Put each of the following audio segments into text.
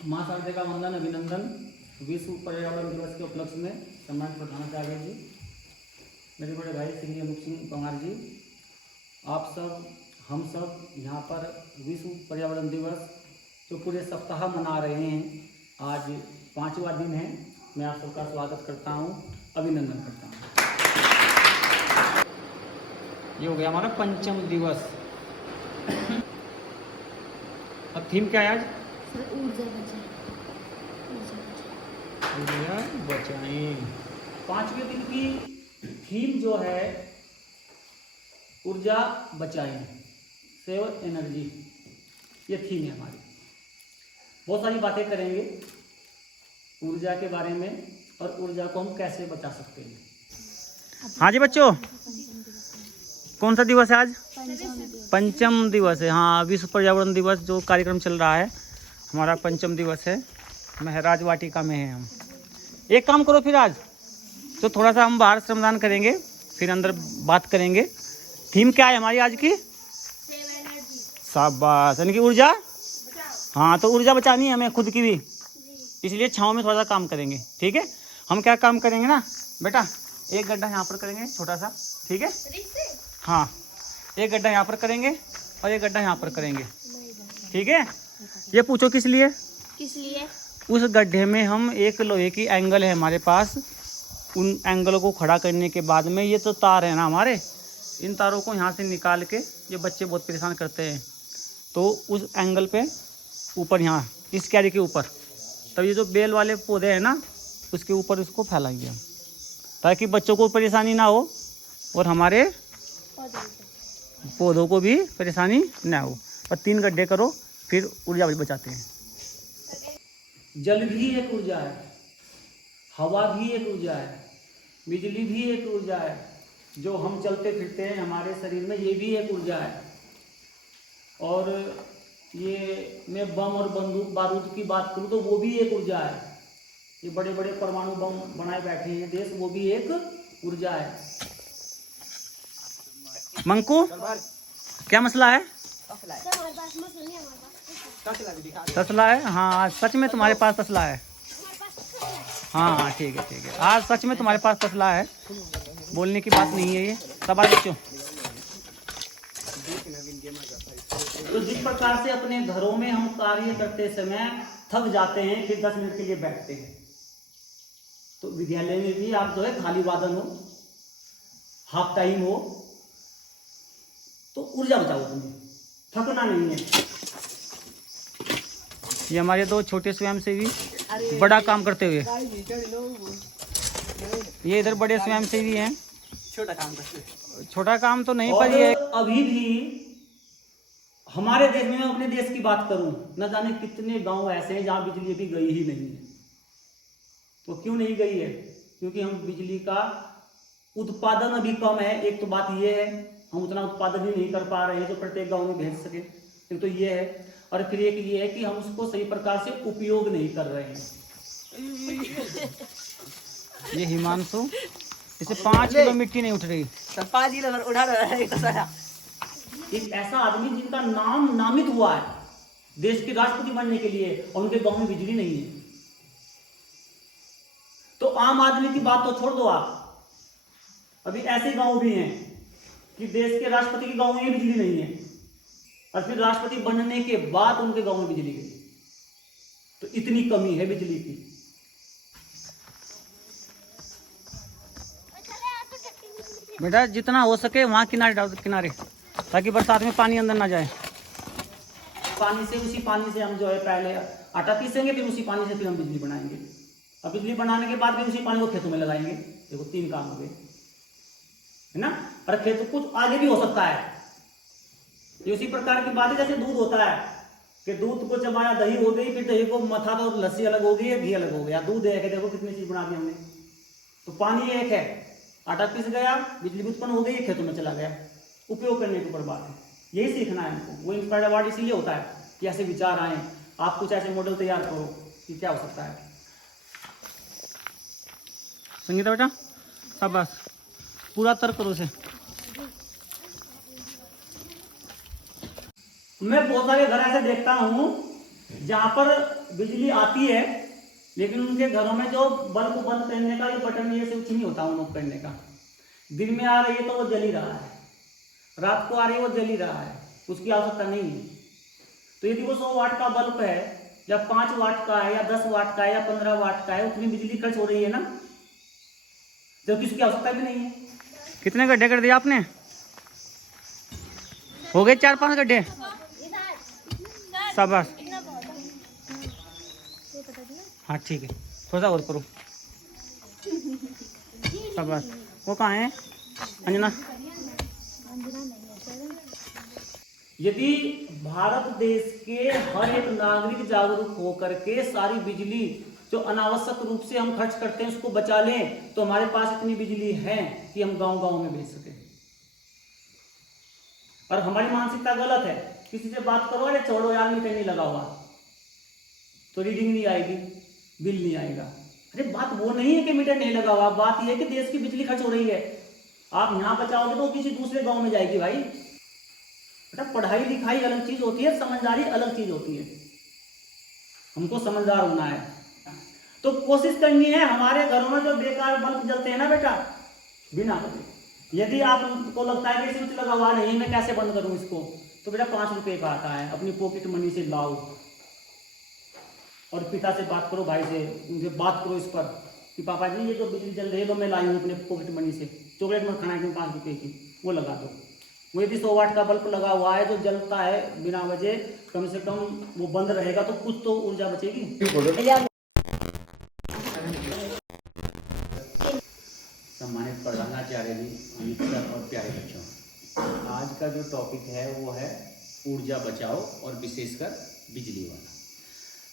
माँ शारदे का वंदन अभिनंदन। विश्व पर्यावरण दिवस के उपलक्ष्य में सम्मानित प्रधानाचार्य जी, मेरे बड़े भाई श्री अनूप सिंह पंवार जी, आप सब हम सब यहाँ पर विश्व पर्यावरण दिवस जो पूरे सप्ताह मना रहे हैं, आज 5वां दिन है। मैं आप सबका स्वागत करता हूँ, अभिनंदन करता हूँ। ये हो गया हमारा 5वां दिवस। अब थीम क्या है आज? ऊर्जा बचाएं। ऊर्जा बचाएं। 5वें दिन की थीम जो है ऊर्जा बचाएं, सेव एनर्जी, ये थीम है हमारी। बहुत सारी बातें करेंगे ऊर्जा के बारे में और ऊर्जा को हम कैसे बचा सकते हैं। हाँ जी बच्चों, कौन सा दिवस है आज? 5वां दिवस है। हाँ, विश्व पर्यावरण दिवस जो कार्यक्रम चल रहा है हमारा 5वां दिवस है। महराज वाटिका में है हम। एक काम करो फिर आज तो थोड़ा सा हम बाहर श्रमदान करेंगे, फिर अंदर बात करेंगे। थीम क्या है हमारी आज की? शाबाश, यानी कि ऊर्जा। हाँ, तो ऊर्जा बचानी है हमें खुद की भी, इसलिए छाँव में थोड़ा सा काम करेंगे। ठीक है, हम क्या काम करेंगे ना बेटा, एक गड्ढा यहाँ पर करेंगे छोटा सा, ठीक है? हाँ, एक गड्ढा यहाँ पर करेंगे और एक गड्ढा यहाँ पर करेंगे, ठीक है? ये पूछो किस लिए? किस लिए? उस गड्ढे में हम एक लोहे की एंगल है हमारे पास, उन एंगलों को खड़ा करने के बाद में ये तो तार है ना हमारे, इन तारों को यहाँ से निकाल के, ये बच्चे बहुत परेशान करते हैं, तो उस एंगल पे ऊपर यहाँ इस क्यारी के ऊपर, तब ये जो बेल वाले पौधे हैं ना उसके ऊपर इसको फैलाएंगे हम, ताकि बच्चों को परेशानी ना हो और हमारे पौधों को भी परेशानी ना हो। और 3 गड्ढे करो, फिर ऊर्जा भी बचाते हैं। जल भी एक ऊर्जा है, हवा भी एक ऊर्जा है, बिजली भी एक ऊर्जा है, जो हम चलते फिरते हैं हमारे शरीर में, ये भी एक ऊर्जा है। और ये मैं बम और बंदूक बारूद की बात करूँ तो वो भी एक ऊर्जा है। ये बड़े बड़े परमाणु बम बनाए बैठे हैं देश, वो भी एक ऊर्जा है। मंकू, क्या मसला है? तसला है? हाँ, सच में तुम्हारे पास तसला है। हाँ हाँ, ठीक है ठीक है, आज सच में तुम्हारे पास तसला है, बोलने की बात नहीं है ये। सब आज बच्चों, तो जिस प्रकार से अपने घरों में हम कार्य करते समय थक जाते हैं, फिर 10 मिनट के लिए बैठते हैं, तो विद्यालय में भी आप जो है खाली वादन हो, हाफ टाइम हो, तो ऊर्जा बचाओ, तुम्हें थकना नहीं है। ये हमारे 2 छोटे स्वयंसेवी बड़ा काम करते हुए, ये इधर बड़े स्वयंसेवी हैं, छोटा काम तो नहीं, पर ये अभी भी हमारे देश में, अपने देश की बात करूं, न जाने कितने गांव ऐसे हैं जहां बिजली अभी गई ही नहीं है। तो क्यों नहीं गई है? क्योंकि हम बिजली का उत्पादन अभी कम है। एक तो बात ये है, हम उतना उत्पादन ही नहीं कर पा रहे हैं जो प्रत्येक गांव में भेज सके, एक तो ये है, और फिर एक ये है कि हम उसको सही प्रकार से उपयोग नहीं कर रहे हैं। ये हिमांशु, इसे 5 किलो मिट्टी नहीं उठ रही। 5 किलो उठा रहा है। एक ऐसा आदमी जिनका नाम नामित हुआ है देश के राष्ट्रपति बनने के लिए, और उनके गांव में बिजली नहीं है। तो आम आदमी की बात तो छोड़ दो आप, अभी ऐसे गांव भी हैं कि देश के राष्ट्रपति के गांव में बिजली नहीं है, और फिर राष्ट्रपति बनने के बाद उनके गांव में बिजली गई। तो इतनी कमी है बिजली की। बेटा जितना हो सके वहां किनारे डाल, किनारे, ताकि बरसात में पानी अंदर ना जाए। पानी से, उसी पानी से हम जो है पहले आटा पीसेंगे, फिर उसी पानी से फिर हम बिजली बनाएंगे, और बिजली बनाने के बाद भी उसी पानी को खेतों में लगाएंगे। देखो 3 काम हो गए, है ना? और खेत कुछ आगे भी हो सकता है। ये उसी प्रकार की बात है जैसे दूध होता है कि दूध को जमाया, दही हो गई, फिर दही को मथा तो लस्सी अलग हो गई, घी अलग हो गया। दूध एक है, देखो कितनी चीज बना दी हमने। तो पानी एक है, आटा पीस गया, बिजली उत्पन्न हो गई, खेतों में चला गया। उपयोग करने के ऊपर बात है, यही सीखना है हमको। वो इंस्पायर्ड अवार्ड इसीलिए होता है कि ऐसे विचार आए, आप कुछ ऐसे मॉडल तैयार करो कि क्या हो सकता है। संगीता बेटा शाबाश, पूरा तर्क करो उसे। मैं बहुत सारे घर ऐसे देखता हूँ जहाँ पर बिजली आती है लेकिन उनके घरों में जो बल्ब बंद करने का ये बटन ये स्विच नहीं होता ऑन ऑफ करने का। दिन में आ रही है तो वो जल ही रहा है, रात को आ रही है वो जल ही रहा है, उसकी आवश्यकता नहीं है। तो यदि वो 100 वाट का बल्ब है या 5 वाट का है या 10 वाट का है या 15 वाट का है, उतनी बिजली खर्च हो रही है ना, जबकि उसकी आवश्यकता भी नहीं है। कितने गड्ढे कर दिए आपने? हो गए 4-5 गड्ढे। शाबाश। हाँ ठीक है, थोड़ा सा और करो। शाबाश। वो कहाँ है अंजना? यदि भारत देश के हर एक नागरिक जागरूक होकर के सारी बिजली जो अनावश्यक रूप से हम खर्च करते हैं उसको बचा लें, तो हमारे पास इतनी बिजली है कि हम गांव-गांव में भेज सकें। और हमारी मानसिकता गलत है, किसी से बात करो, अरे छोड़ो यार मीटर नहीं लगा हुआ तो रीडिंग नहीं आएगी, बिल नहीं आएगा। अरे बात वो नहीं है कि मीटर नहीं लगा हुआ, बात यह है कि देश की बिजली खर्च हो रही है। आप यहाँ बचाओगे तो किसी दूसरे गांव में जाएगी भाई। बेटा पढ़ाई लिखाई अलग चीज होती है, समझदारी अलग चीज होती है। हमको समझदार होना है, तो कोशिश करनी है। हमारे घरों में जो बेकार बल्ब जलते हैं ना बेटा बिना वजह, यदि आपको लगता है कि स्विच लगा हुआ नहीं, मैं कैसे बंद करूं इसको, तो बेटा 5 रुपए का आता है, अपनी पॉकेट मनी से लाओ और पिता से बात करो, भाई से उनसे बात करो इस पर कि पापा जी ये जो बिजली जल रही है तो मैं लाई हूँ अपने पॉकेट मनी से, चॉकलेट मत खाना है 5 रुपए की, वो लगा दो। वो यदि 100 वाट का बल्ब लगा हुआ है जो जलता है बिना वजह, कम से कम वो बंद रहेगा तो कुछ तो ऊर्जा बचेगी। सम्मानित प्रधानाचार्य जी, अमित सर और प्यारे बच्चों, आज का जो टॉपिक है वो है ऊर्जा बचाओ और विशेषकर बिजली वाला।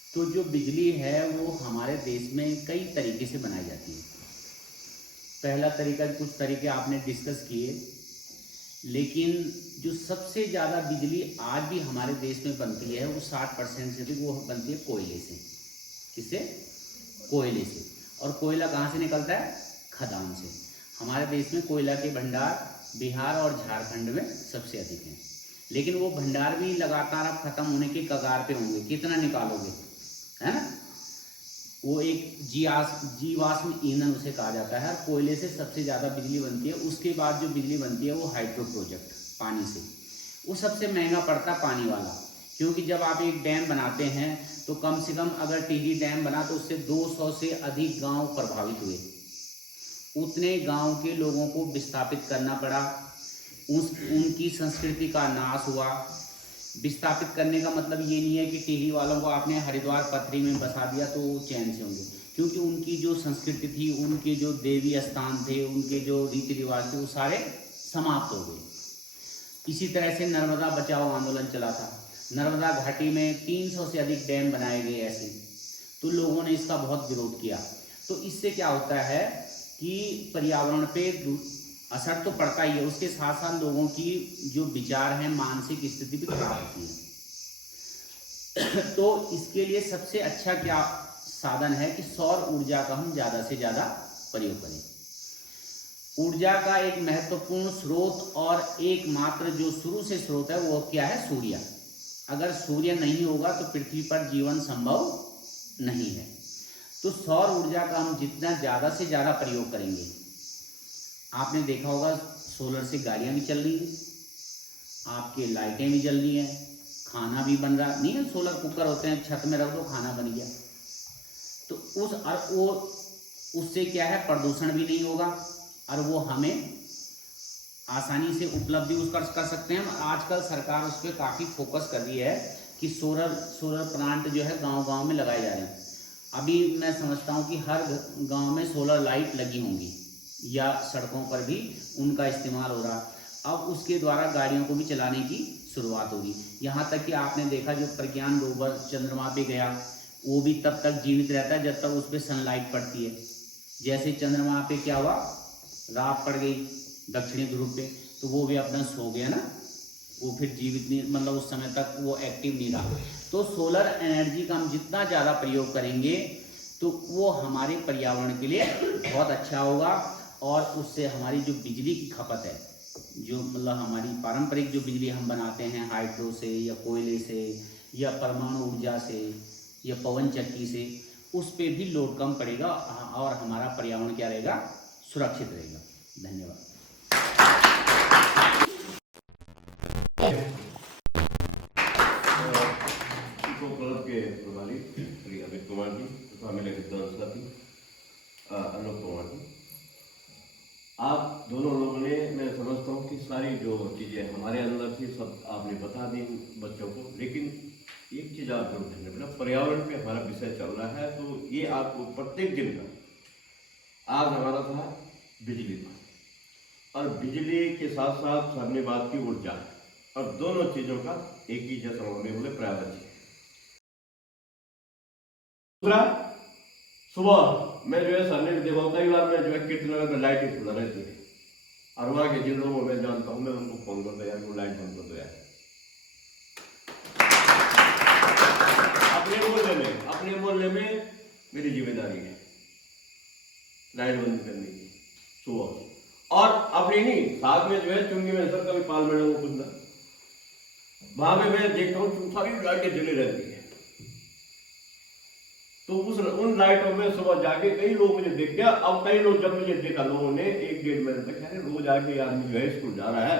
तो जो बिजली है वो हमारे देश में कई तरीके से बनाई जाती है। पहला तरीका, कुछ तरीके आपने डिस्कस किए, लेकिन जो सबसे ज़्यादा बिजली आज भी हमारे देश में बनती है वो 60% से भी वो बनती है कोयले से। किससे? कोयले से। और कोयला कहाँ से निकलता है? खदान से। हमारे देश में कोयला के भंडार बिहार और झारखंड में सबसे अधिक हैं, लेकिन वो भंडार भी लगातार अब खत्म होने के कगार पे होंगे। कितना निकालोगे, है ना? वो एक जीवाश्म ईंधन उसे कहा जाता है। कोयले से सबसे ज़्यादा बिजली बनती है। उसके बाद जो बिजली बनती है वो हाइड्रो प्रोजेक्ट, पानी से। वो सबसे महंगा पड़ता है पानी वाला, क्योंकि जब आप एक डैम बनाते हैं तो कम से कम अगर टीडी डैम बना तो उससे 200 से अधिक गांव प्रभावित हुए। उतने गांव के लोगों को विस्थापित करना पड़ा, उनकी संस्कृति का नाश हुआ। विस्थापित करने का मतलब ये नहीं है कि टिहरी वालों को आपने हरिद्वार पथरी में बसा दिया तो वो चैन से होंगे, क्योंकि उनकी जो संस्कृति थी, उनके जो देवी स्थान थे, उनके जो रीति रिवाज थे, वो सारे समाप्त हो गए। इसी तरह से नर्मदा बचाओ आंदोलन चला था। नर्मदा घाटी में 300 से अधिक डैम बनाए गए ऐसे, तो लोगों ने इसका बहुत विरोध किया। तो इससे क्या होता है कि पर्यावरण पे असर तो पड़ता ही है, उसके साथ साथ लोगों की जो विचार है, मानसिक स्थिति भी खराब होती है। तो इसके लिए सबसे अच्छा क्या साधन है कि सौर ऊर्जा का हम ज़्यादा से ज़्यादा प्रयोग करें। ऊर्जा का एक महत्वपूर्ण स्रोत और एकमात्र जो शुरू से स्रोत है वो क्या है? सूर्य। अगर सूर्य नहीं होगा तो पृथ्वी पर जीवन संभव नहीं है। तो सौर ऊर्जा का हम जितना ज़्यादा से ज़्यादा प्रयोग करेंगे, आपने देखा होगा सोलर से गाड़ियाँ भी चल रही हैं, आपके लाइटें भी जल रही हैं, खाना भी बन रहा नहीं है। सोलर कुकर होते हैं, छत में रख दो खाना बन गया। तो उससे क्या है, प्रदूषण भी नहीं होगा और वो हमें आसानी से उपलब्धि उसका कर सकते हैं। आजकल सरकार उस पर काफ़ी फोकस कर रही है कि सोलर प्लांट जो है गांव-गांव में लगाए जा रहे हैं। अभी मैं समझता हूँ कि हर गांव में सोलर लाइट लगी होंगी या सड़कों पर भी उनका इस्तेमाल हो रहा। अब उसके द्वारा गाड़ियों को भी चलाने की शुरुआत होगी। यहाँ तक कि आपने देखा जो प्रज्ञान रोवर चंद्रमा पे गया, वो भी तब तक जीवित रहता है जब तक उस पर सनलाइट पड़ती है। जैसे चंद्रमा पे क्या हुआ, रात पड़ गई दक्षिणी ध्रुव पे, तो वो भी अपना सो गया ना, वो फिर जीवित नहीं, मतलब उस समय तक वो एक्टिव नहीं रहा। तो सोलर एनर्जी का हम जितना ज़्यादा प्रयोग करेंगे तो वो हमारे पर्यावरण के लिए बहुत अच्छा होगा। और उससे हमारी जो बिजली की खपत है, जो मतलब हमारी पारंपरिक जो बिजली हम बनाते हैं हाइड्रो से या कोयले से या परमाणु ऊर्जा से या पवन चक्की से, उस पे भी लोड कम पड़ेगा और हमारा पर्यावरण क्या रहेगा, सुरक्षित रहेगा। धन्यवाद। क्लब के प्रभारी श्री अमित कुमार जी तथा मेरे विद्वान साथी अनूप कुमार जी, आप दोनों लोगों ने, मैं समझता हूँ कि सारी जो चीज़ें हमारे अंदर थी सब आपने बता दी बच्चों को, लेकिन एक चीज़ आप जरूर ध्यान रखना, पर्यावरण पे हमारा विषय चल रहा है, तो ये आपको प्रत्येक दिन का, आज हमारा था बिजली का, और बिजली के साथ साथ हमने बात की ऊर्जा, और दोनों चीज़ों का एक ही जैसा होने बोले पर्यावरण। दूसरा, सुबह मैं जो है सामने देखा कई बार मैं जो है कीर्तनगर में लाइट ही खुला रहती है, और वहाँ के जिन लोगों को मैं जानता हूँ मैं उनको फोन करता यार वो लाइट बंद कर दो यार। अपने मोहल्ले में मेरी जिम्मेदारी है लाइट बंद करने की सुबह, और अपने नहीं साथ में जो है चुंगी में सर कभी पाल मैडम को कुछ ना, वहां पे मैं देखता हूँ सारी लाइटें जली रहती है, तो उन लाइटों में सुबह जाके कई लोग मुझे देख गया। अब कई लोग जब मुझे देखा, लोगों ने 1-1.5 महीने तक कह रोज आके आदमी जो है स्कूल जा रहा है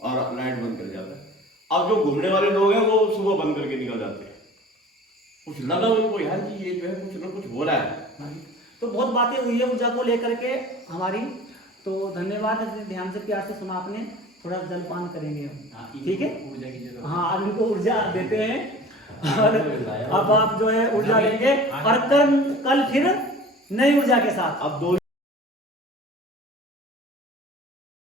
और लाइट बंद कर जाता है। अब जो घूमने वाले लोग हैं वो सुबह बंद करके निकल जाते हैं, कुछ लगा उनको यार कि ये जो है कुछ ना कुछ हो रहा है। तो बहुत बातें हुई है ऊर्जा को लेकर के हमारी, तो धन्यवाद, ध्यान से प्यार से सुना आपने। थोड़ा जलपान करेंगे हम, ठीक है? ऊर्जा की जरूरत। हाँ, आज उनको ऊर्जा देते हैं, और अब आप जो है ऊर्जा लेंगे और कल फिर नई ऊर्जा के साथ। अब दो